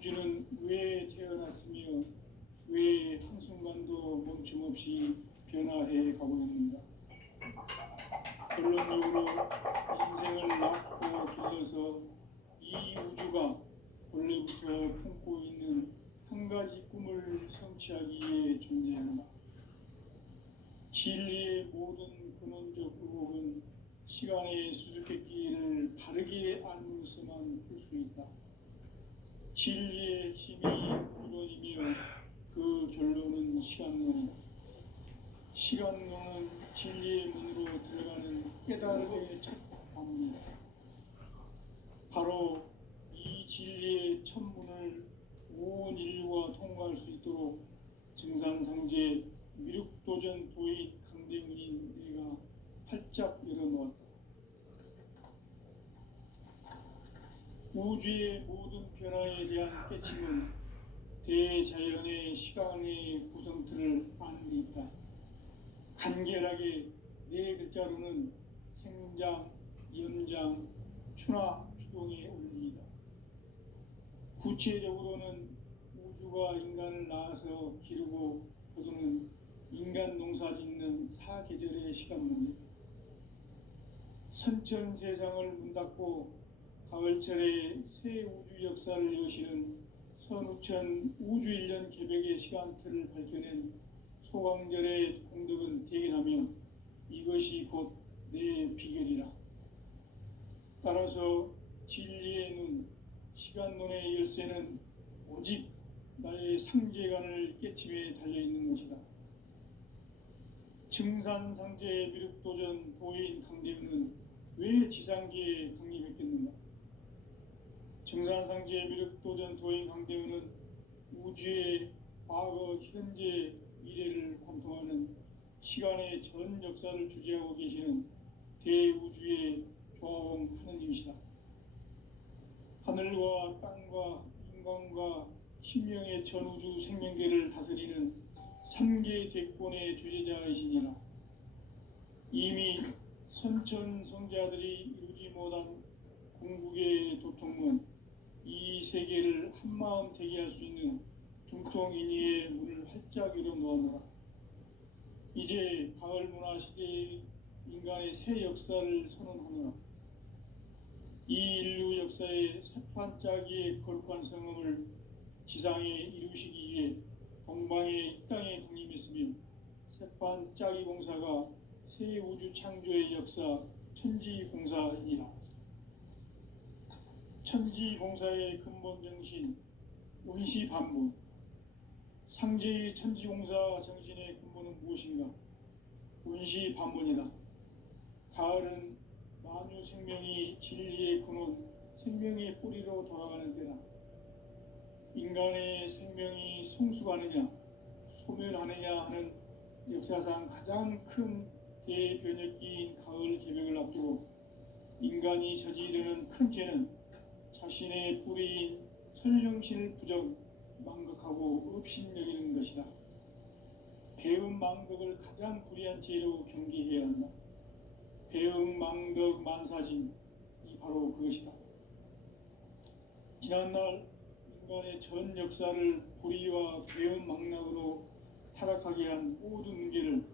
우주는 왜 태어났으며 왜 한순간도 멈춤없이 변화해 가고 있는가? 결론 이후로 인생을 낳고 길러서 이 우주가 원래부터 품고 있는 한 가지 꿈을 성취하기 위해 존재한다. 진리의 모든 근원적 의혹은 시간의 수수께끼를 바르게 알므로서만 풀 수 있다. 진리의 핵심이 구론이며 그 결론은 시간론이다. 시간론은 진리의 문으로 들어가는 깨달음의 첫 방문이다. 바로 이 진리의 첫 문을 온 인류가 통과할 수 있도록 증산상제 미륵도전 도의 강대문인 내가 활짝 열어놓았다. 우주의 모든 변화에 대한 깨침은 대자연의 시간의 구성틀을 아는 데 있다. 간결하게 네 글자로는 생장, 연장, 추나 추동의 원리이다. 구체적으로는 우주가 인간을 낳아서 기르고 거두는 인간 농사 짓는 사계절의 시간 문제. 선천 세상을 문 닫고 가을철에 새 우주 역사를 여시는 선우천 우주 1년 개백의 시간틀을 밝혀낸 소강절의 공덕은 대견하며 이것이 곧 내 비결이라. 따라서 진리의 눈, 시간론의 열쇠는 오직 나의 상제관을 깨침에 달려있는 것이다. 증산상제의 미륵도전 도인 강대은은 왜 지상계에 강림했겠는가? 증산상제의 미륵도전 도인 강대은은 우주의 과거, 현재, 미래를 관통하는 시간의 전 역사를 주재하고 계시는 대우주의 조화원 하느님이시다. 하늘과 땅과 인간과 신명의 전우주 생명계를 다스리는 3계 대권의 주재자이시니라. 이미 선천성자들이 이루지 못한 궁극의 도통문, 이 세계를 한마음 대기할 수 있는 중통인의의 문을 활짝 열어놓아노라. 이제 가을 문화 시대의 인간의 새 역사를 선언하노라. 이 인류 역사의 새판짜기의 거룩한 성음을 지상에 이루시기 위해 동방의 이 땅에 강림했으며 새판짜기 공사가 새 우주 창조의 역사 천지공사이니라. 천지공사의 근본 정신 운시반문. 상제의 천지공사 정신의 근본은 무엇인가? 운시반문이다. 가을은 만유 생명이 진리의 근원, 생명의 뿌리로 돌아가는 때다. 인간의 생명이 성숙하느냐, 소멸하느냐 하는 역사상 가장 큰 대변혁기인 가을 개벽을 앞두고 인간이 저지르는 큰 죄는 자신의 뿌리인 설령신을 부정, 망각하고 업신여기는 것이다. 배움 망덕을 가장 불의한 죄로 경계해야 한다. 배움 망덕 만사진, 이 바로 그것이다. 지난날 인간의 전 역사를 불의와 배움 망락으로 타락하게 한 모든 문제를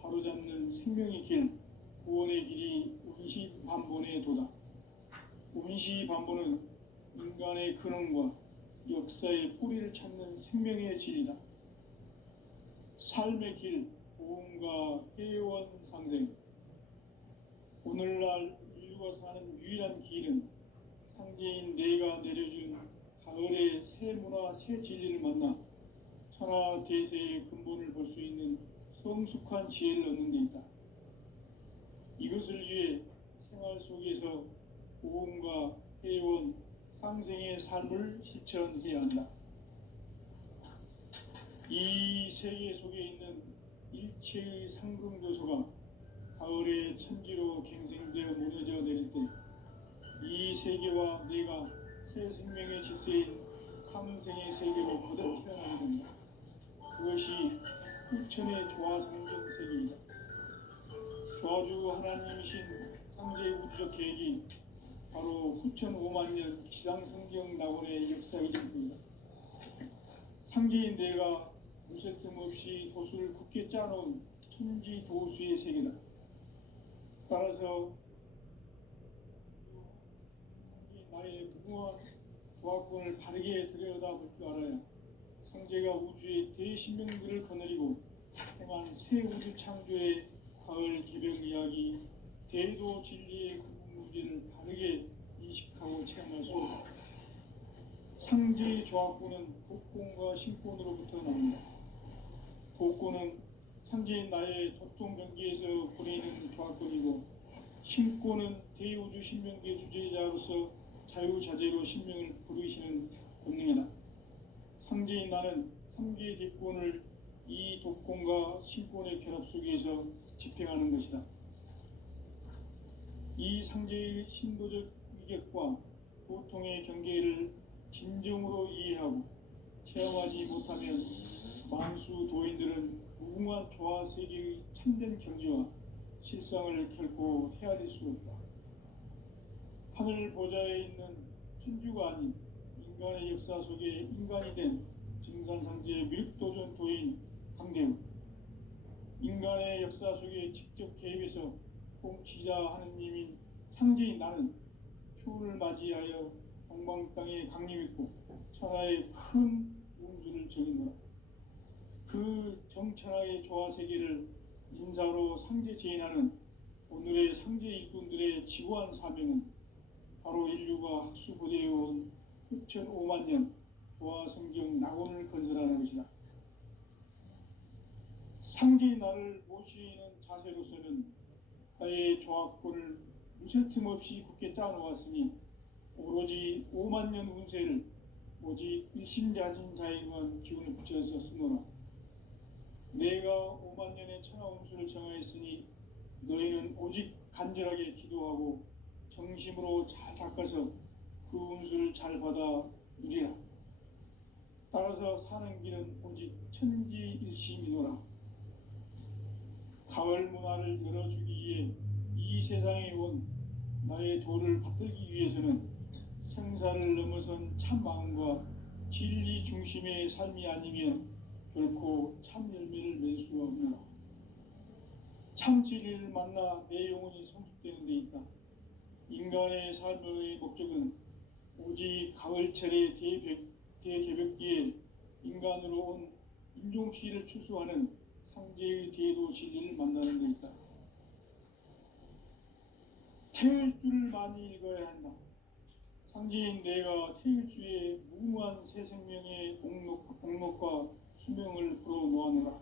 바로잡는 생명의 길, 구원의 길이 운시반본의 도다. 운시반본은 인간의 근원과 역사의 뿌리를 찾는 생명의 질이다. 삶의 길, 보험과 회원 상생. 오늘날 인류가 사는 유일한 길은 상제인 내가 내려준 가을의 새 문화, 새 진리를 만나 천하 대세의 근본을 볼 수 있는 성숙한 지혜를 얻는 데 있다. 이것을 위해 생활 속에서 보험과 회원, 상생의 삶을 실천해야 한다. 이 세계 속에 있는 일체의 상승교소가 가을의 천지로 갱생되어 무너져 내릴 때 이 세계와 내가 새 생명의 질서인 상생의 세계로 거듭 태어나게 된다. 그것이 후천의 조화성경 세계이다. 조화주 하나님이신 상제의 우주적 계획이 바로 후천 5만 년 지상성경 낙원의 역사 이전입니다. 상제인 내가 무쇠틈 없이 도수를 굳게 짜놓은 천지 도수의 세계다. 따라서 상제인 나의 무모한 조합권을 바르게 들여다볼 줄 알아야 상제가 우주의 대신명들을 거느리고 행한 새 우주 창조의 가을 개벽 이야기, 대도 진리의 근본 문제를 바르게 인식하고 체험할 수 없다. 상제의 조합권은 복권과 신권으로부터 나온다. 복권은 상제인 나의 도통 경계에서 보내는 조합권이고, 신권은 대우주 신명계 주제자로서 자유자재로 신명을 부르시는 권능이다. 상제인 나는 삼계의 대권을 이 독권과 신권의 결합 속에서 집행하는 것이다. 이 상제의 신도적 위격과 고통의 경계를 진정으로 이해하고 체험하지 못하면 만수 도인들은 무궁한 조화 세계의 참된 경지와 실상을 결코 헤아릴 수 없다. 하늘 보좌에 있는 천주가 아닌 인간의 역사 속에 인간이 된 증산상제 미륵도전 도인 강대우, 인간의 역사 속에 직접 개입해서 통치자 하느님인 상제인 나는 추운을 맞이하여 동방 땅에 강림했고 천하의 큰 운수를 정인노라. 그 정천하의 조화세계를 인사로 상제 제인하는 오늘의 상제 일꾼들의 지구한 사명은 바로 인류가 학수부대해온 6,500만 년 조화성경 낙원을 건설하는 것이다. 상제인 나를 모시는 자세로서는 나의 조합권을 무쇠틈 없이 굳게 짜놓았으니 오로지 5만 년 운세를 오직 일심자진 자에게만 기운을 붙여서 쓰노라. 내가 5만 년의 천하 운수를 정하였으니 너희는 오직 간절하게 기도하고 정심으로 잘 닦아서 그 운수를 잘 받아 누리라. 따라서 사는 길은 오직 천지일심이노라. 가을 문화를 열어주기 위해 이 세상에 온 나의 도를 받들기 위해서는 생사를 넘어선 참 마음과 진리 중심의 삶이 아니면 결코 참 열매를 맺을 수 없노라. 참 진리를 만나 내 영혼이 성숙되는 데 있다. 인간의 삶의 목적은 오직 가을철의 대개벽기에 인간으로 온 인종시를 추수하는 상제의 대도 진리를 만나는 데 있다. 태일주를 많이 읽어야 한다. 상제인 내가 태일주의 무무한 새 생명의 목록과 수명을 불어놓아노라.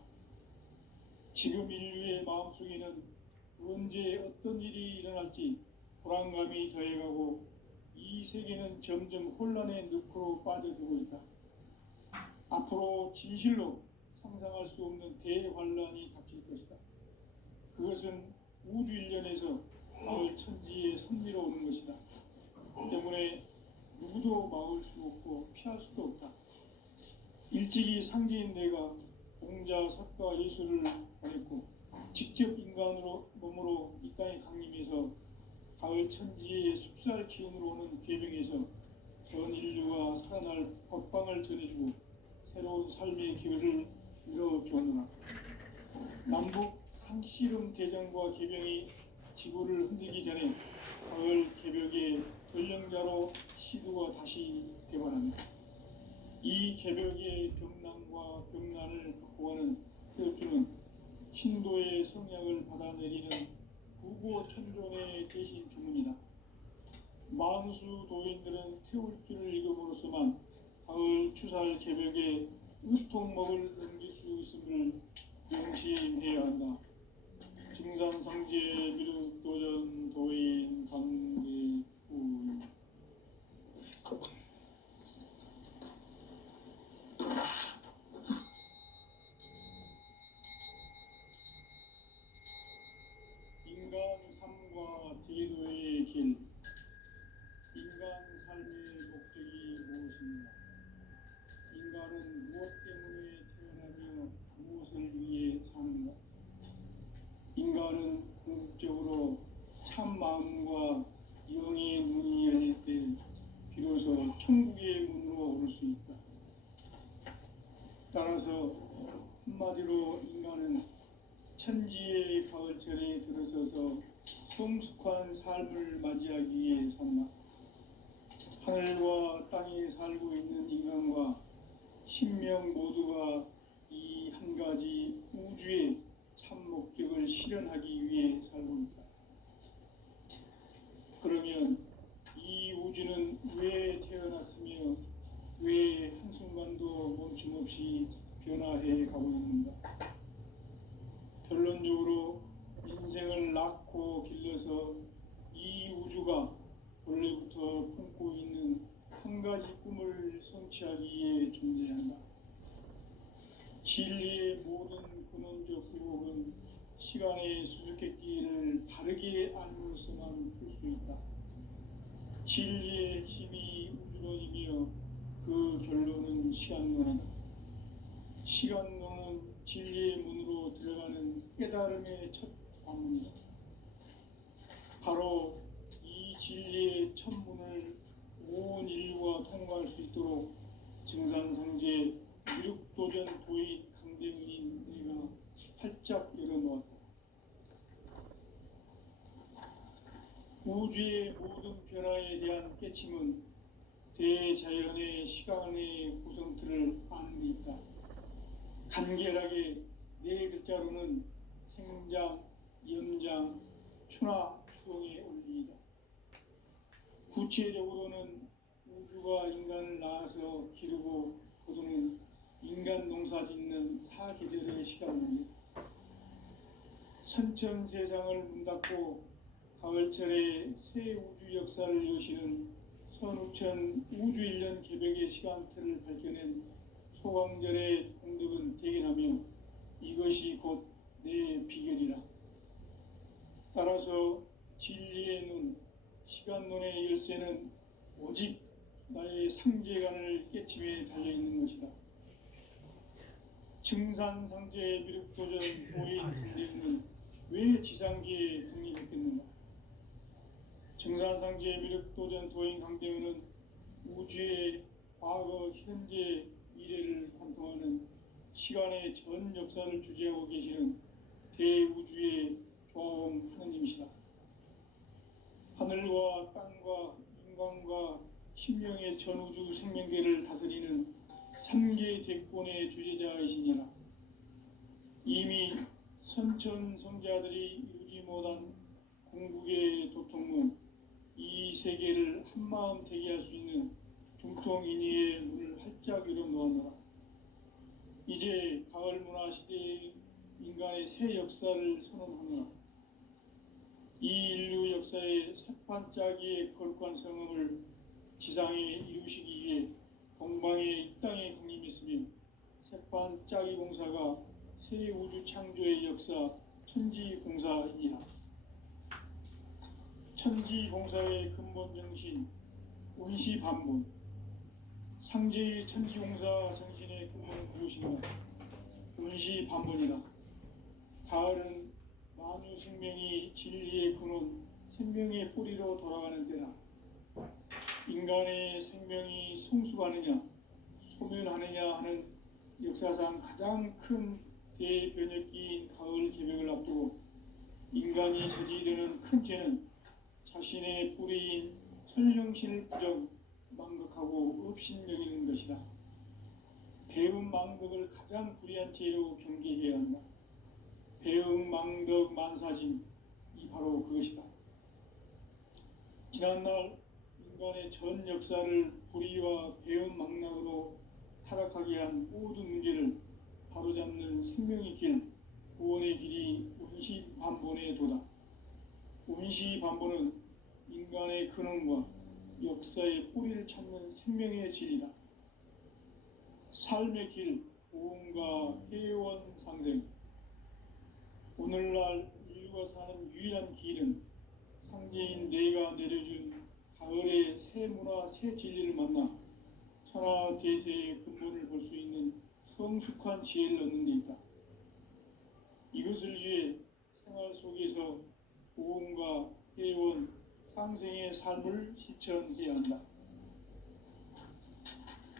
지금 인류의 마음속에는 언제 어떤 일이 일어날지 불안감이 더해가고 이 세계는 점점 혼란의 늪으로 빠져들고 있다. 앞으로 진실로 상상할 수 없는 대환란이 닥칠 것이다. 그것은 우주 일련에서 가을 천지의 섭리로 오는 것이다. 때문에 누구도 막을 수 없고 피할 수도 없다. 일찍이 상제인 내가 공자, 석가, 예수를 보냈고 직접 인간으로 몸으로 이 땅에 강림해서 가을 천지의 숲살 기운으로 오는 계명에서 전 인류가 살아날 법방을 전해주고 새로운 삶의 기회를 이뤄주었노라. 남북 상씨름 대전과 개병이 지구를 흔들기 전에 가을 개벽의 전령자로 시두가 다시 되관합니다. 이 개벽의 병난과 병난을 극복하는 태엽주는 신도의 성약을 받아내리는 구고천존의 대신 주문이다. 만수 도인들은 태울주를 읽음으로써만 가을 추살 개벽의 의통목을 넘길 수 있음을 명심해야 한다. 증산상제 미륵도전 도인 강대우. 인간 삶과 제도의 길. 인간 삶의 목적이 무엇인가? 인간은 무엇 때문에 태어나며 무엇을 위해 사는가? 인간은 궁극적으로 참 마음과 영의 문이 열릴 때 비로소 천국의 문으로 오를 수 있다. 따라서 한마디로 인간은 천지의 가을철에 들어서서 성숙한 삶을 맞이하기 위해 산다. 하늘과 땅에 살고 있는 인간과 신명 모두가 이 한 가지 우주의 참 목적을 실현하기 위해 살고 있다. 그러면 이 우주는 왜 태어났으며 왜 한순간도 멈춤없이 변화해 가고 있는가? 결론적으로 인생을 낳고 길러서 이 우주가 원래부터 품고 있는 한 가지 꿈을 성취하기 위해 존재한다. 진리의 모든 근원적 의혹은 시간의 수수께끼를 바르게 알므로서만 풀 수 있다. 진리의 핵심이 우주론이며 그 결론은 시간론이다. 시간론은 진리의 문으로 들어가는 깨달음의 첫 관문이다. 바로 이 진리의 첫 문을 온 인류가 통과할 수 있도록 증산상제 미륵도전 도인 강대문인 내가 활짝 열어놓았다. 우주의 모든 변화에 대한 깨침은 대자연의 시간의 구성틀을 아는 데 있다. 간결하게 네 글자로는 생장, 염장, 추나 추동의 원리이다. 구체적으로는 우주가 인간을 낳아서 기르고 거두는 인간 농사 짓는 사계절의 시간 문제다. 선천세상을 문닫고 가을철에 새 우주 역사를 여시는 선우천 우주일년 개백의 시간틀을 밝혀낸 소강절의 공덕은 대견하며 이것이 곧 내 비결이라. 따라서 진리의 눈, 시간론의 열쇠는 오직 나의 상제관을 깨침에 달려있는 것이다. 증산상제의 미륵도전 도인 강대는 왜 지상기에 독립했겠는가? 증산상제의 미륵도전 도인 강대은은 우주의 과거, 현재, 미래를 관통하는 시간의 전 역사를 주재하고 계시는 대우주의 조화음 하느님이시다. 하늘과 땅과 인간과 신명의 전우주 생명계를 다스리는 3개 대권의 주제자이시니라. 이미 선천성자들이 이루지 못한 궁극의 도통문, 이 세계를 한마음 되게 할 수 있는 중통인의의 문을 활짝 열어놓았노라. 이제 가을 문화 시대의 인간의 새 역사를 선언하노라. 이 인류 역사의 새판짜기의 거룩한 성음을 지상에 이루시기 위해 동방에 이 땅에 강림했으며 새판짜기 공사가 새 우주 창조의 역사 천지공사이니라. 천지공사의 근본 정신 운시반본, 상제의 천지공사 정신의 근본은 무엇인가? 운시반본이다. 가을은 만유 생명이 진리의 근원, 생명의 뿌리로 돌아가는 때다. 인간의 생명이 성숙하느냐, 소멸하느냐 하는 역사상 가장 큰 대변혁기인 가을 개벽을 앞두고 인간이 저지르는 큰 죄는 자신의 뿌리인 설령신을 부정, 망극하고 업신여기는 것이다. 배움 망덕을 가장 불의한 죄로 경계해야 한다. 배움 망덕 만사진, 이 바로 그것이다. 지난날 인간의 전 역사를 불의와 배움 망락으로 타락하게 한 모든 문제를 바로잡는 생명의 길, 구원의 길이 운시반본의 도다. 운시반본은 인간의 근원과 역사의 뿌리를 찾는 생명의 진리다. 삶의 길, 보험과 회원 상생. 오늘날 인류가 사는 유일한 길은 상제인 내가 내려준 가을의 새 문화, 새 진리를 만나 천하 대세의 근본을 볼 수 있는 성숙한 지혜를 얻는 데 있다. 이것을 위해 생활 속에서 보험과 회원, 상생의 삶을 실천해야 한다.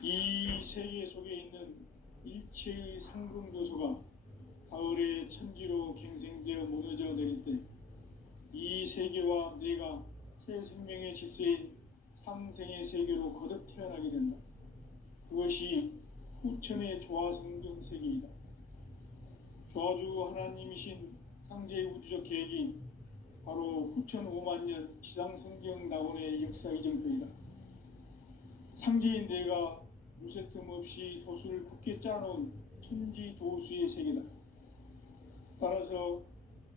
이 세계 속에 있는 일체의 상금교수가 가을의 천지로 갱생되어 무너져 내릴 때 이 세계와 내가 새 생명의 질서인 상생의 세계로 거듭 태어나게 된다. 그것이 후천의 조화성경 세계이다. 조화주 하나님이신 상제의 우주적 계획이 바로 후천 5만 년 지상성경 낙원의 역사 이정표이다. 상제인 내가 무쇠 틈 없이 도수를 굳게 짜놓은 천지 도수의 세계다. 따라서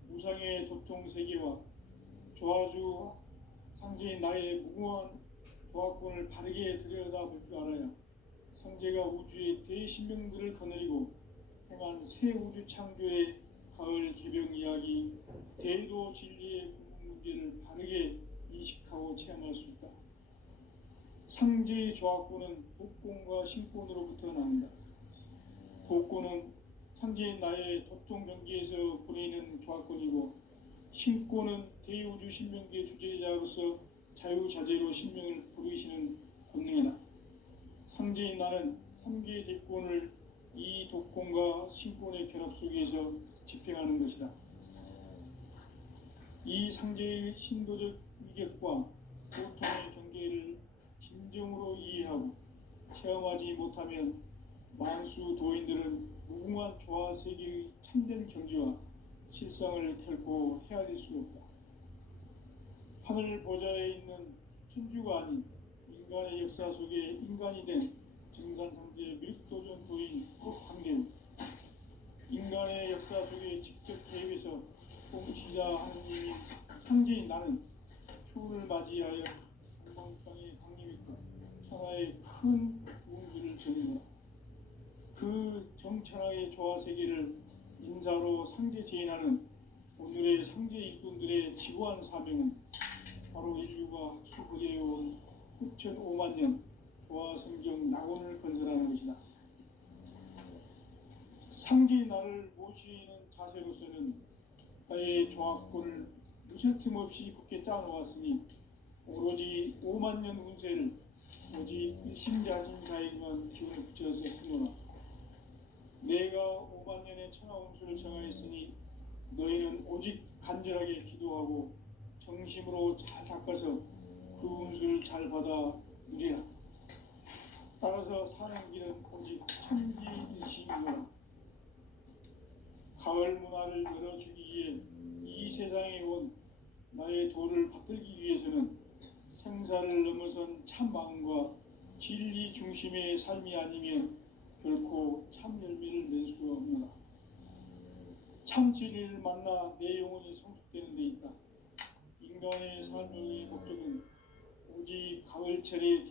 무상의 도통 세계와 조화주 상제인 나의 무궁한 조화권을 바르게 들여다볼 줄 알아야 상제가 우주의 대신명들을 거느리고 행한 새 우주 창조의 가을 개병 이야기, 대도 진리의 문제를 바르게 인식하고 체험할 수 있다. 상제의 조화권은 복권과 신권으로부터 나온다. 복권은 상제인 나의 도통 경계에서 부리는 조화권이고, 신권은 대우주 신명기의 주제자로서 자유자재로 신명을 부르시는 권능이다. 상제인 나는 3개의 대권을 이 독권과 신권의 결합 속에서 집행하는 것이다. 이 상제의 신도적 위격과 고통의 경계를 진정으로 이해하고 체험하지 못하면 만수 도인들은 무궁한 조화 세계의 참된 경지와 실상을 결코 헤아릴 수 없다. 하늘 보좌에 있는 천주가 아닌 인간의 역사 속에 인간이 된 증산상제 미륵도전 도인 강대우, 인간의 역사 속에 직접 개입해서 통치자 하느님인 상제인 나는 추운을 맞이하여 한방땅에 강림했고 천하의 큰 운수를 전하노라. 그 정천하의 조화세계를 인사로 상제 제인하는 오늘의 상제 일꾼들의 지구한 사명은 바로 인류가 학수부대해온 후천 5만 년 조화성경 낙원을 건설하는 것이다. 상제의 나를 모시는 자세로서는 나의 조화권을 무쇠틈 없이 굳게 짜놓았으니 오로지 5만 년 운세를 오직 일심자진 자에게만 기운을 붙여서 쓰노라. 내가 5만 년의 천하 운수를 정하였으니 너희는 오직 간절하게 기도하고 정심으로 잘 닦아서 그 운수를 잘 받아 누리라. 따라서 사는 길은 오직 천지일시이노라. 가을 문화를 열어주기 위해 이 세상에 온 나의 도를 받들기 위해서는 생사를 넘어선 참 마음과 진리 중심의 삶이 아니면 결코 참 열매를 낼 수 없노라. 참 진리를 만나 내 영혼이 성숙되는 데 있다. 인간의 삶의 목적은 오직 가을철의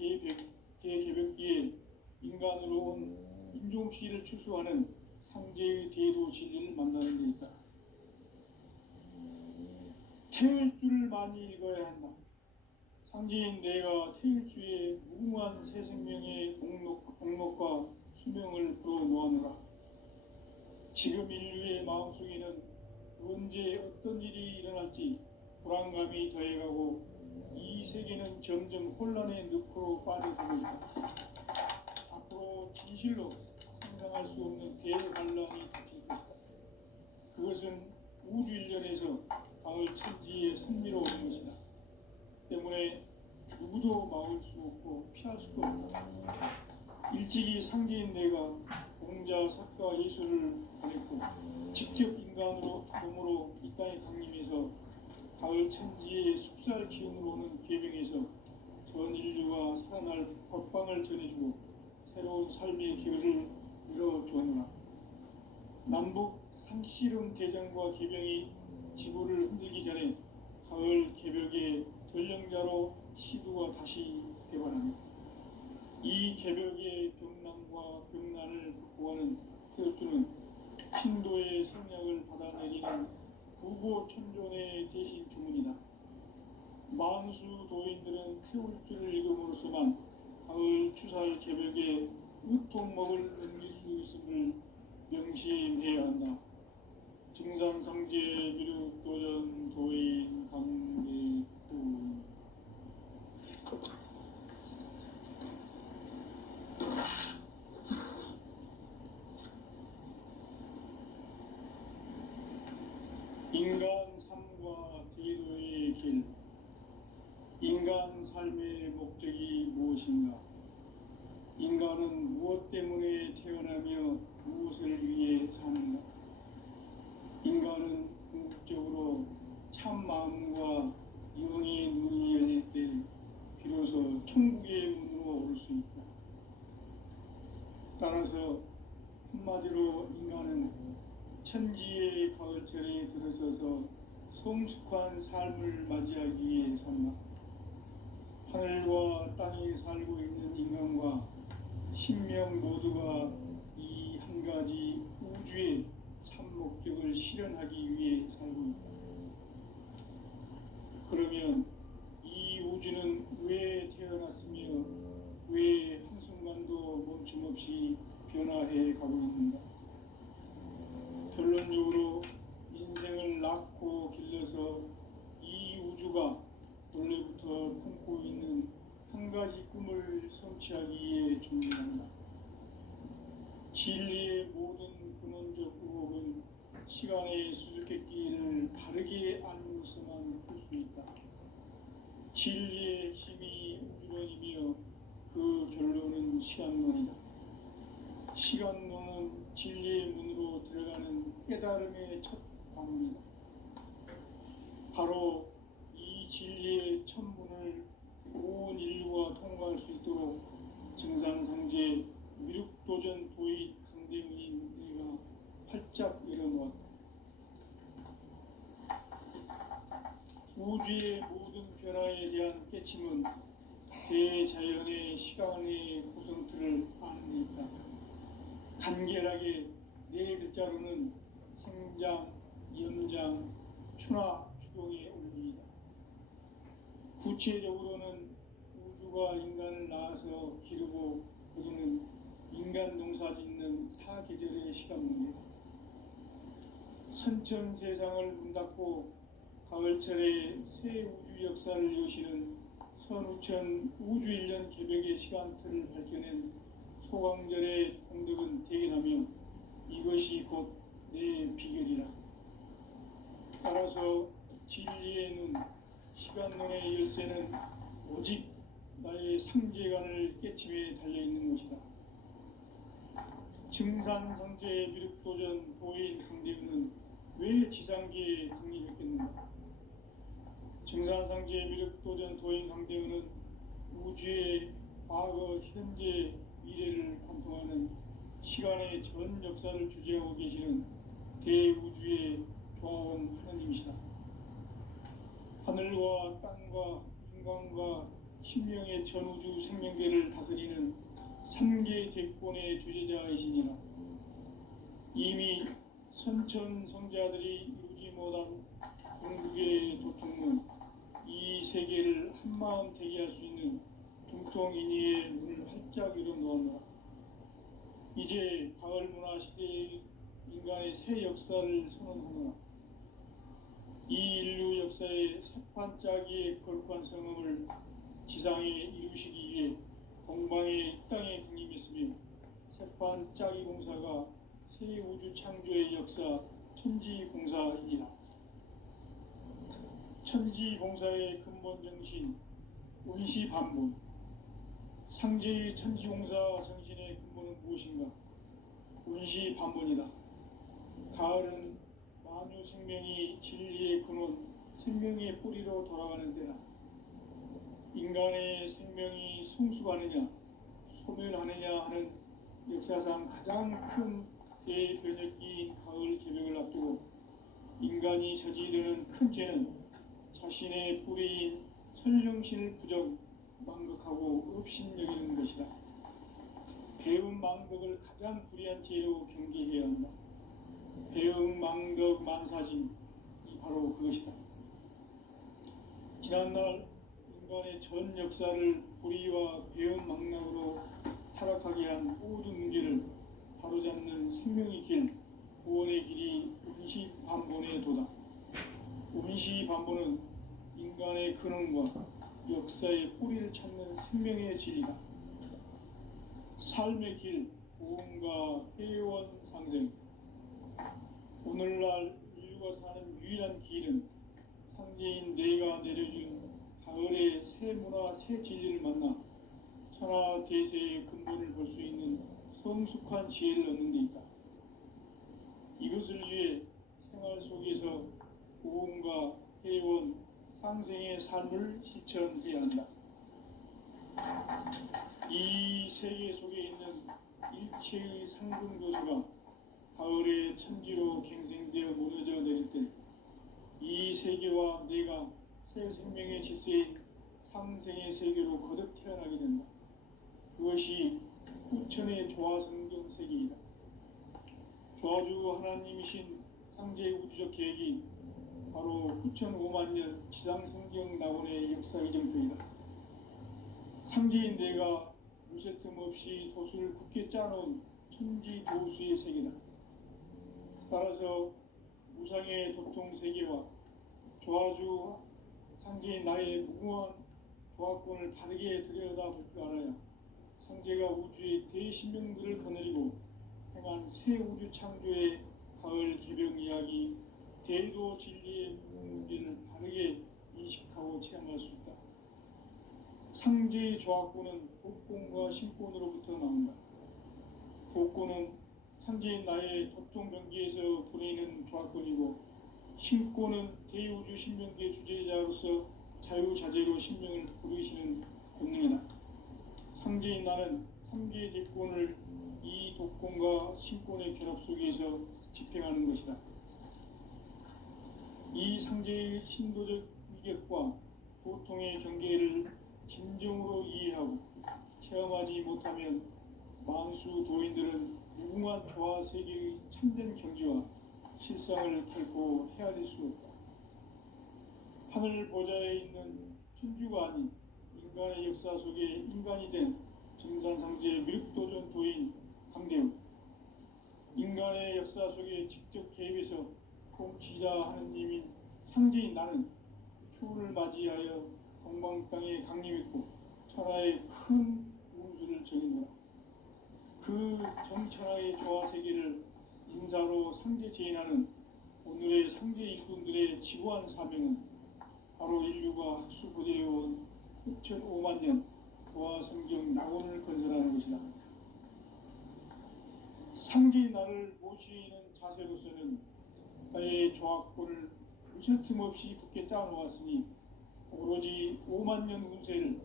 대개벽기에 인간으로 온 인종시를 추수하는 상제의 대도 진리를 만나는 데 있다. 태일주를 많이 읽어야 한다. 상제인 내가 태일주의 무궁한 새 생명의 목록과 수명을 불어놓아노라. 지금 인류의 마음속에는 언제 어떤 일이 일어날지 불안감이 더해가고 이 세계는 점점 혼란의 늪으로 빠져들고 있다. 앞으로 진실로 상상할 수 없는 대반란이 닥칠 것이다. 그것은 우주 일련에서 가을 천지의 섭리로 오는 것이다. 때문에 누구도 막을 수 없고 피할 수도 없다. 일찍이 상제인 내가 공자, 석가, 예술을 보냈고 직접 인간으로 몸으로 이 땅에 강림해서 가을 천지의 숲살 기운으로 오는 계명에서 전 인류가 살아날 법방을 전해주고 새로운 삶의 기회를 열어주었노라. 남북 상씨름 대전과 계병이 지구를 흔들기 전에 가을 개벽의 전령자로 시두가 다시 되관합니다. 이 개벽의 병난과 병난을 극복하는 태엽주는 신도의 성약을 받아내리는 구보천존의 대신 주문이다. 만수 도인들은 태울주를 읽음으로써만 가을 추살 개벽의 으통목을 넘길 수 있음을 명심해야 한다. 증산상제 미륵도전 도인 강대도 무엇을 위해 사는가? 인간은 궁극적으로 참 마음과 영의 눈이 열릴 때 비로소 천국의 문으로 올 수 있다. 따라서 한마디로 인간은 천지의 가을철에 들어서서 성숙한 삶을 맞이하기 위해 산다. 하늘과 땅에 살고 있는 인간과 신명 모두가 이 한 가지 우주의 참 목적을 실현하기 위해 살고 있다. 그러면 이 우주는 왜 태어났으며 왜 한순간도 멈춤없이 변화해 가고 있는가? 결론적으로 인생을 낳고 길러서 이 우주가 원래부터 품고 있는 한 가지 꿈을 성취하기 위해 존재한다. 진리의 모든 근원적 의혹은 시간의 수수께끼를 바르게 알므로서만 풀 수 있다. 진리의 핵심이 우주론이며 그 결론은 시간론이다. 시간론은 진리의 문으로 들어가는 깨달음의 첫 방문이다. 바로 이 진리의 첫 문을 온 인류가 통과할 수 있도록 증산상제 미륵도전 도의 강대문인 내가 활짝 열어놓았다. 우주의 모든 변화에 대한 깨침은 대자연의 시간의 구성틀을 아는 데 있다. 간결하게 네 글자로는 생장, 연장, 추나 추동의 원리이다. 구체적으로는 우주가 인간을 낳아서 기르고 거두는 인간 농사 짓는 사계절의 시간 문제다. 선천 세상을 문 닫고 가을철에 새 우주 역사를 여시는 선우천 우주 1년 개벽의 시간틀을 밝혀낸 소강절의 공덕은 대견하며 이것이 곧 내 비결이라. 따라서 진리의 눈, 시간론의 열쇠는 오직 나의 상제관을 깨침에 달려있는 것이다. 증산상제 미륵도전 도인 강대우는 왜 지상계에 강림했겠는가? 증산상제 미륵도전 도인 강대우는 우주의 과거, 현재, 미래를 관통하는 시간의 전 역사를 주재하고 계시는 대우주의 조화원 하나님이시다. 하늘과 땅과 인간과 신명의 전우주 생명계를 다스리는 3개 대권의 주제자이시니라. 이미 선천성자들이 이루지 못한 궁극의 도통문, 이 세계를 한마음 되게 할 수 있는 중통인의의 문을 활짝 열어놓았노라. 이제 가을 문화 시대의 인간의 새 역사를 선언하노라. 이 인류 역사의 새판짜기의 거룩한 성음을 지상에 이루시기 위해 동방의 이 땅에 강림했으며 새판짜기 공사가 새 우주 창조의 역사 천지공사이니라. 천지공사의 근본 정신 운시반본. 상제의 천지공사 정신의 근본은 무엇인가? 운시반본이다. 가을은 만유 생명이 진리의 근원, 생명의 뿌리로 돌아가는 때다. 인간의 생명이 성숙하느냐, 소멸하느냐 하는 역사상 가장 큰 대변혁기인 가을 개벽을 앞두고 인간이 저지르는 큰 죄는 자신의 뿌리인 선령신을 부정, 망극하고 업신여기는 것이다. 배움 망덕을 가장 불의한 죄로 경계해야 한다. 배움 망덕 만사진이 바로 그것이다. 지난날 인간의 전 역사를 불의와 배움 망락으로 타락하게 한 모든 문제를 바로잡는 생명의 길, 구원의 길이 운시반본의 도다. 운시반본은 인간의 근원과 역사의 뿌리를 찾는 생명의 진리다. 삶의 길, 구원과 회원 상생. 오늘날 인류가 사는 유일한 길은 상제인 내가 내려준 가을의 새 문화, 새 진리를 만나 천하 대세의 근본을 볼 수 있는 성숙한 지혜를 얻는 데 있다. 이것을 위해 생활 속에서 고음과 회원, 상생의 삶을 실천해야 한다. 이 세계 속에 있는 일체의 상승교수가 가을의 천지로 갱생되어 무너져 내릴 때 이 세계와 내가 새 생명의 질서인 상생의 세계로 거듭 태어나게 된다. 그것이 후천의 조화성경 세계이다. 조화주 하나님이신 상제의 우주적 계획이 바로 후천 5만년 지상성경 낙원의 역사 이정표이다. 상제인 내가 무쇠 틈 없이 돛을 굳게 짜놓은 천지 도수의 세계다. 따라서 무상의 도통 세계와 조화주 상제인 나의 무궁한 조화권을 바르게 들여다볼 줄 알아야 상제가 우주의 대신명들을 거느리고 행한 새 우주 창조의 가을 개병 이야기, 대도 진리의 문제를 바르게 인식하고 체험할 수 있다. 상제의 조화권은 복권과 신권으로부터 나온다. 복권은 상제인 나의 도통 경계에서 보내는 조화권이고, 신권은 대우주 신명계 주제자로서 자유자재로 신명을 부르시는 권능이다. 상제인 나는 3개의 제권을 이 독권과 신권의 결합 속에서 집행하는 것이다. 이 상제의 신도적 위격과 도통의 경계를 진정으로 이해하고 체험하지 못하면 만수 도인들은 무궁한 조화 세계의 참된 경지와 실상을 결코 헤아릴 수 없다. 하늘 보좌에 있는 천주가 아닌 인간의 역사 속에 인간이 된 정산상제 미륵도전 도인 강대우, 인간의 역사 속에 직접 개입해서 통치자 하느님인 상제인 나는 추운을 맞이하여 동방 땅에 강림했고 천하의 큰 운수를 정인노라. 그 정천하의 조화 세계를 인사로 상제 제인하는 오늘의 상제 일꾼들의 지구한 사명은 바로 인류가 학수부대해온 6,500년 조화 성경 낙원을 건설하는 것이다. 상제인 나를 모시는 자세로서는 나의 조화권을 무쇠 틈 없이 굳게 짜놓았으니 오로지 5만년 운세를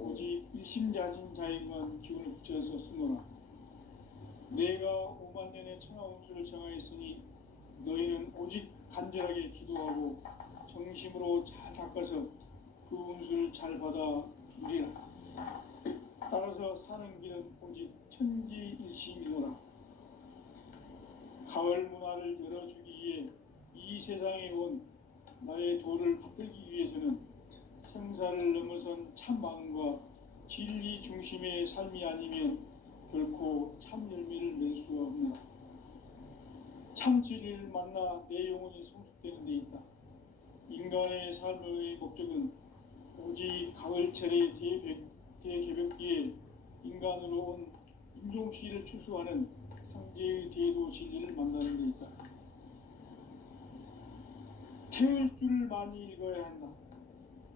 오직 일심자진 자에게만 기운을 붙여서 쓰노라. 내가 5만년의 천하 운수를 정하였으니 너희는 오직 간절하게 기도하고 정심으로 잘 닦아서 그 운수를 잘 받아 누리라. 따라서 사는 길은 오직 천지일심이노라. 가을 문화를 열어주기 위해 이 세상에 온 나의 도를 받들기 위해서는 생사를 넘어선 참 마음과 진리 중심의 삶이 아니면 결코 참 열매를 맺을 수가 없노라. 참 진리를 만나 내 영혼이 성숙되는 데 있다. 인간의 삶의 목적은 오직 가을철의 대개벽기에 인간으로 온 인종씨를 추수하는 상제의 대도 진리를 만나는 데 있다. 태일주를 많이 읽어야 한다.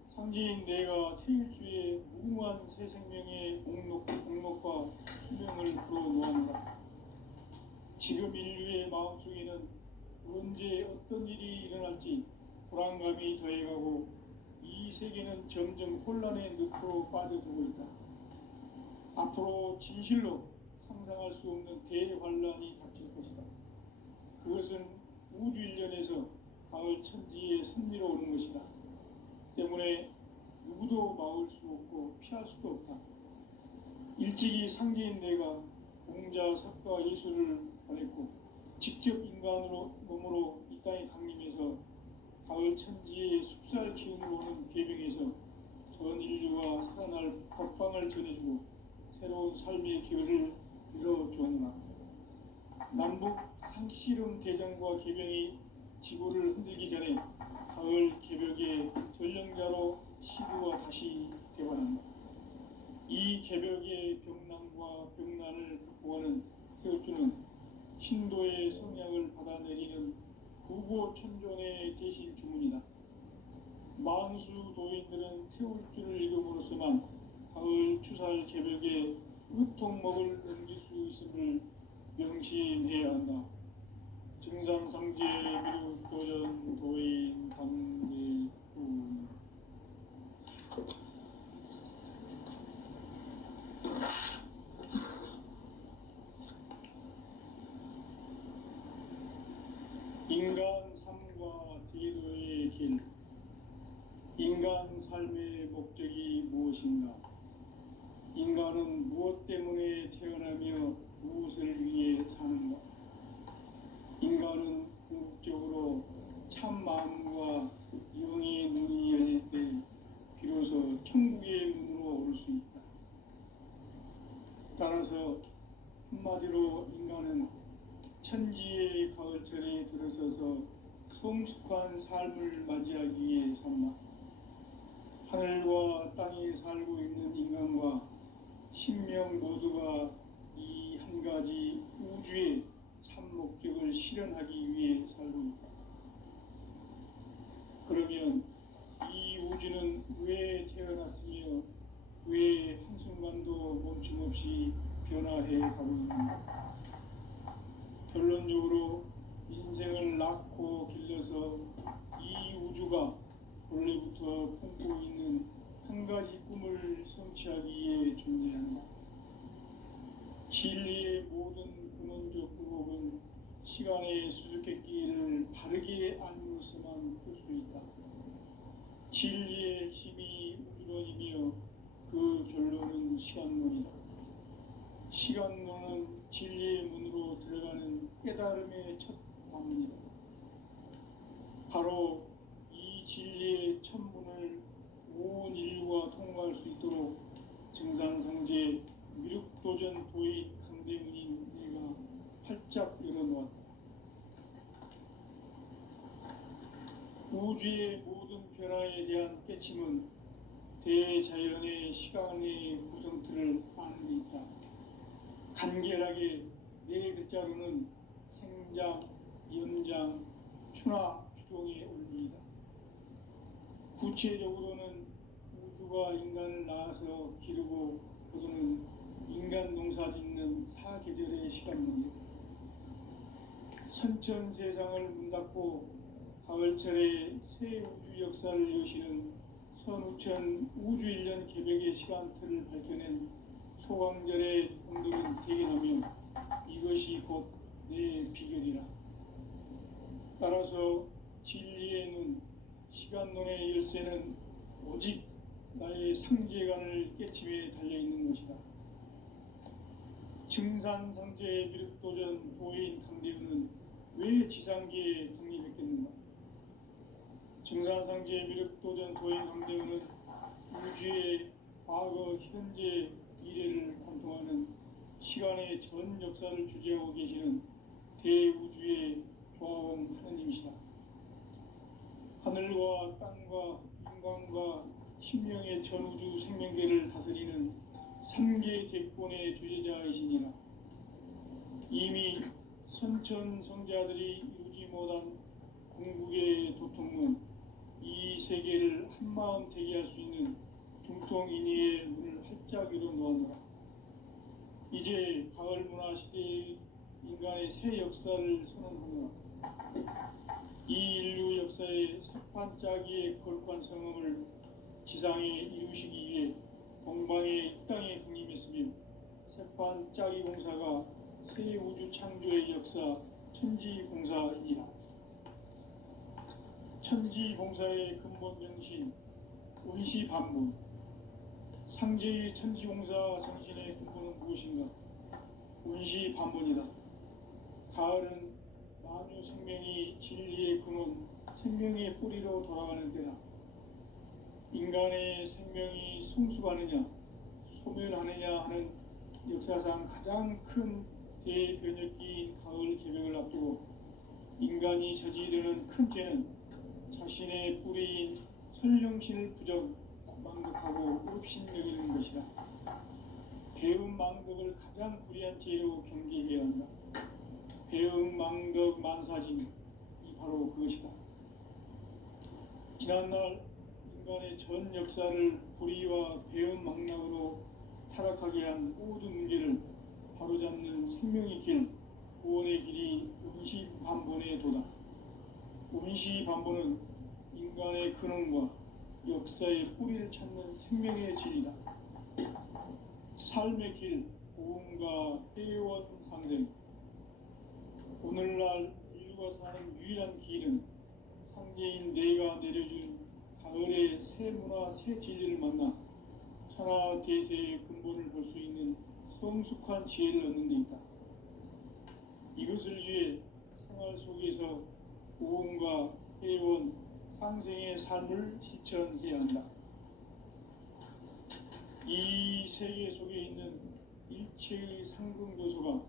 상제인 내가 태일주의 무궁한 새 생명의 목록과 수명을 불어놓아노라. 지금 인류의 마음속에는 언제 어떤 일이 일어날지 불안감이 더해가고 이 세계는 점점 혼란의 늪으로 빠져들고 있다. 앞으로 진실로 상상할 수 없는 대환란이 닥칠 것이다. 그것은 우주 일련에서 가을 천지의 섭리로 오는 것이다. 때문에 누구도 막을 수 없고 피할 수도 없다. 일찍이 상제인 내가 공자, 석가, 예수를 보냈고 직접 인간으로 몸으로 이 땅에 강림해서 가을 천지의 숲살 기운으로 오는 계병에서 전 인류가 살아날 법방을 전해주고 새로운 삶의 기회를 열어주었노라. 남북 상씨름 대전과 계병이 지구를 흔들기 전에 가을 개벽의 전령자로 시구가 다시 되관한다. 이 개벽의 병난과 병난을 극복하는 태울주는 신도의 성향을 받아내리는 부고천존의 대신 주문이다. 만수 도인들은 태울주를 읽음으로써만 가을 추살 개벽의 으통목을 넘길 수 있음을 명심해야 한다. 증산상제 미륵도전 도인 강대훈. 인간 삶과 디도의 길. 인간 삶의 목적이 무엇인가? 인간은 무엇 때문에 태어나며 무엇을 위해 사는가? 인간은 궁극적으로 참 마음과 영의 눈이 열릴 때 비로소 천국의 문으로 오를 수 있다. 따라서 한마디로 인간은 천지의 가을철에 들어서서 성숙한 삶을 맞이하기 위해 산다. 하늘과 땅에 살고 있는 인간과 신명 모두가 이 한 가지 우주의 참 목적을 실현하기 위해 살고 있다. 그러면 이 우주는 왜 태어났으며 왜 한순간도 멈춤없이 변화해 가고 있는가? 결론적으로 인생을 낳고 길러서 이 우주가 원래부터 품고 있는 한 가지 꿈을 성취하기 위해 존재한다. 진리의 모든 근원적 구목은 시간의 수수께끼를 바르게 알므로서만 풀 수 있다. 진리의 핵심이 우주론이며 그 결론은 시간론이다. 시간론은 진리의 문으로 들어가는 깨달음의 첫 방문이다. 바로 이 진리의 첫 문을 온 인류가 통과할 수 있도록 증산상제 미륵도전 도인 강대문인 내가 활짝 열어놓았다. 우주의 모든 변화에 대한 깨침은 대자연의 시간의 구성틀을 아는 데 있다. 간결하게 네 글자로는 생장, 연장, 추나 추동의 원리이다. 구체적으로는 우주가 인간을 낳아서 기르고 거두는 인간 농사 짓는 사계절의 시간 문제. 선천 세상을 문 닫고 가을철에 새 우주 역사를 여시는 선우천 우주 1년 개벽의 시간틀을 밝혀낸 소강절의 공덕은 대견하며 이것이 곧 내 비결이라. 따라서 진리의 눈, 시간론의 열쇠는 오직 나의 상제관을 깨침에 달려있는 것이다. 증산상제 미륵도전 도인 강대훈은 왜 지상계에 강림했겠는가? 증산상제 미륵도전 도인 강대훈은 우주의 과거, 현재, 미래를 관통하는 시간의 전 역사를 주재하고 계시는 대우주의 조화원 하나님이시다. 하늘과 땅과 인간과 신명의 전우주 생명계를 다스리는 3계 대권의 주제자이시니라. 이미 선천성자들이 이루지 못한 궁극의 도통문, 이 세계를 한마음 대기할 수 있는 중통인의의 문을 활짝 열어놓았노라. 이제 가을 문화 시대의 인간의 새 역사를 선언하노라. 이 인류 역사의 색반짝이의 거룩한 성음을 지상에 이루시기 위해 동방의 이 땅에 강림했으며 색반짝이 공사가 새 우주 창조의 역사 천지공사이니라. 천지공사의 근본 정신 원시반문. 상제의 천지공사 정신의 근본은 무엇인가? 원시반문이다. 가을은 만유 생명이 진리의 근원, 생명의 뿌리로 돌아가는 때다. 인간의 생명이 성숙하느냐, 소멸하느냐 하는 역사상 가장 큰 대변혁기인 가을 개벽을 앞두고 인간이 저지르는 큰 죄는 자신의 뿌리인 설령신을 부정, 망덕하고 업신여기는 것이다. 배움 망덕을 가장 불의한 죄로 경계해야 한다. 배움 망덕 만사짐이 바로 그것이다. 지난날 인간의 전 역사를 불의와 배움 망락으로 타락하게 한 모든 문제를 바로잡는 생명의 길, 구원의 길이 운시반본에 도다. 운시반본은 인간의 근원과 역사의 뿌리를 찾는 생명의 진리다. 삶의 길, 고음과 회원 상생. 오늘날 인류가 사는 유일한 길은 상제인 내가 내려준 가을의 새 문화, 새 진리를 만나 천하 대세의 근본을 볼 수 있는 성숙한 지혜를 얻는 데 있다. 이것을 위해 생활 속에서 고음과 회원, 상생의 삶을 실천해야 한다. 이 세계 속에 있는 일체의 상승교소가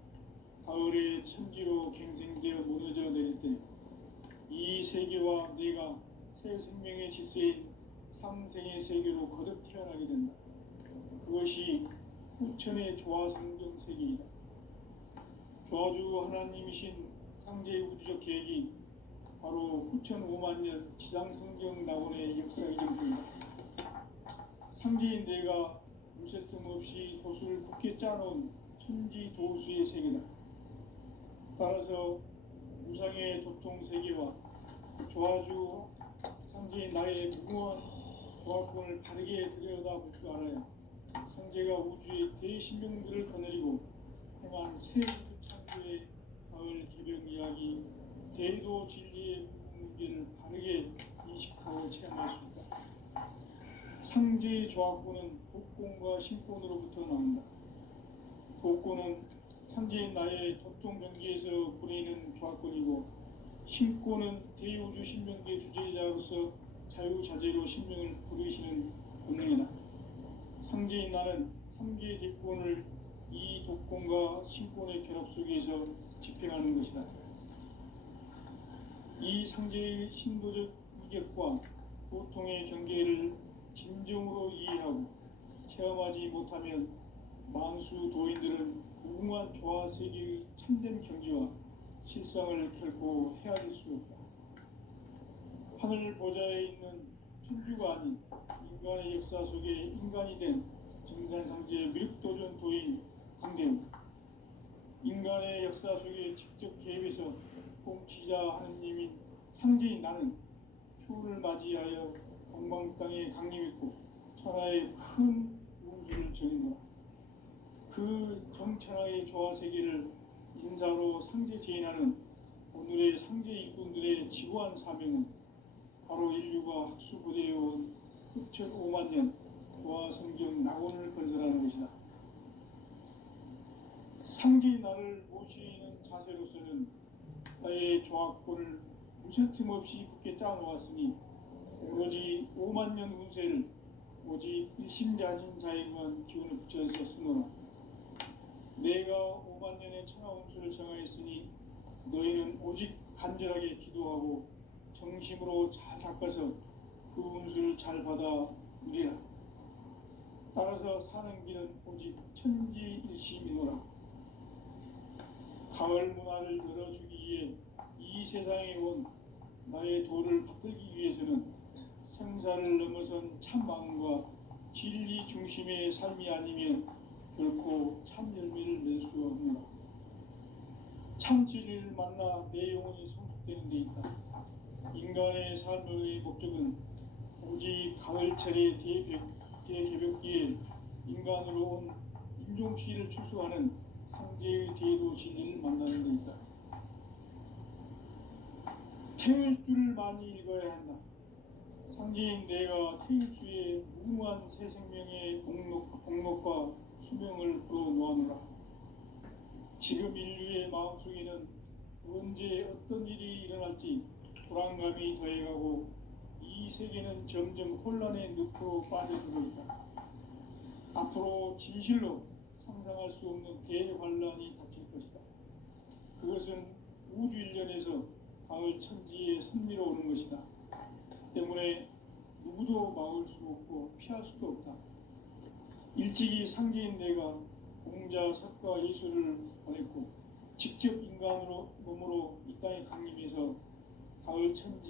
가을의 천지로 갱생되어 무너져 내릴 때 이 세계와 내가 새 생명의 질서인 상생의 세계로 거듭 태어나게 된다. 그것이 후천의 조화성경 세계이다. 조화주 하나님이신 상제의 우주적 계획이 바로 후천 5만년 지상성경 낙원의 역사 이전입니다. 상제인 내가 무쇠 틈 없이 도수를 굳게 짜놓은 천지 도수의 세계다. 따라서 무상의 도통 세계와 조화주 상제인 나의 무궁한 조화권을 바르게 들여다볼 줄 알아야 상제가 우주의 대신명들을 거느리고 행한 새 우주 창조의 가을 개병 이야기, 대도 진리의 문제를 바르게 인식하고 체험할 수 있다. 상제의 조화권은 복권과 신권으로부터 나온다. 복권은 상제인 나의 도통 경계에서 부리는 조화권이고, 신권은 대우주 신명계 주제자로서 자유자재로 신명을 부르시는 본능이다. 상제인 나는 3개의 대권을 이 독권과 신권의 결합 속에서 집행하는 것이다. 이 상제의 신도적 위격과 보통의 경계를 진정으로 이해하고 체험하지 못하면 만수 도인들은 무궁한 조화세계의 참된 경지와 실상을 결코 헤아릴 수 없다. 하늘 보좌에 있는 천주가 아닌 인간의 역사 속에 인간이 된 정산상제 미륵도전 도인 강대웅, 인간의 역사 속에 직접 개입해서 통치자 하느님인 상제인 나는 추후를 맞이하여 동방 땅에 강림했고 천하의 큰 운수를 정인노라. 그 정천하의 조화세계를 인사로 상제 제인하는 오늘의 상제 일꾼들의 지구한 사명은 바로 인류가 학수부대해온 후천 5만년 조화성경 낙원을 건설하는 것이다. 상제인 나를 모시는 자세로서는 나의 조화권을 무쇠틈 없이 굳게 짜놓았으니 오로지 5만년 운세를 오직 일심자진 자에게만 기운을 붙여서 쓰노라. 내가 5만년의 천하 운수를 정하였으니 너희는 오직 간절하게 기도하고 정심으로 잘 닦아서 그 운수를 잘 받아 누리라. 따라서 사는 길은 오직 천지일심이노라. 가을 문화를 열어주기 위해 이 세상에 온 나의 도를 받들기 위해서는 생사를 넘어선 참 마음과 진리 중심의 삶이 아니면 결코 참 열매를 낼 수 없노라. 참 진리를 만나 내 영혼이 성숙되는 데 있다. 인간의 삶의 목적은 오직 가을철의 대개벽기에 인간으로 온 인종시를 추수하는 상제의 대도 진리를 만나는 데 있다. 태일주를 많이 읽어야 한다. 상제인 내가 태일주의 무궁한 새 생명의 복록과 수명을 불어놓아노라. 지금 인류의 마음속에는 언제 어떤 일이 일어날지 불안감이 더해가고 이 세계는 점점 혼란의 늪으로 빠져들고 있다. 앞으로 진실로 상상할 수 없는 대환란이 닥칠 것이다. 그것은 우주 일련에서 가을 천지에 섭리로 오는 것이다. 때문에 누구도 막을 수 없고 피할 수도 없다. 일찍이 상제인 내가 공자, 석가, 예수를 보냈고 직접 인간으로 몸으로 이 땅에 강림해서 가을 천지